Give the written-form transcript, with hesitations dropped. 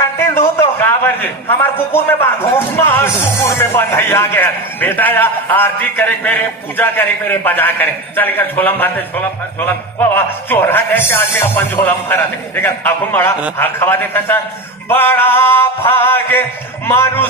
घंटी दू तो काबर जी हमार कुकुर में बांधो मार कुकुर में बंधैया गया बेटा या आरती करे मेरे पूजा करे मेरे बजा करे चल कर झोलम भरते झोलम बाबा चोरा कैसे आदमी अपन झोलम भरा दे आगू मड़ा हाँ खवा देता सर बड़ा भागे मानुष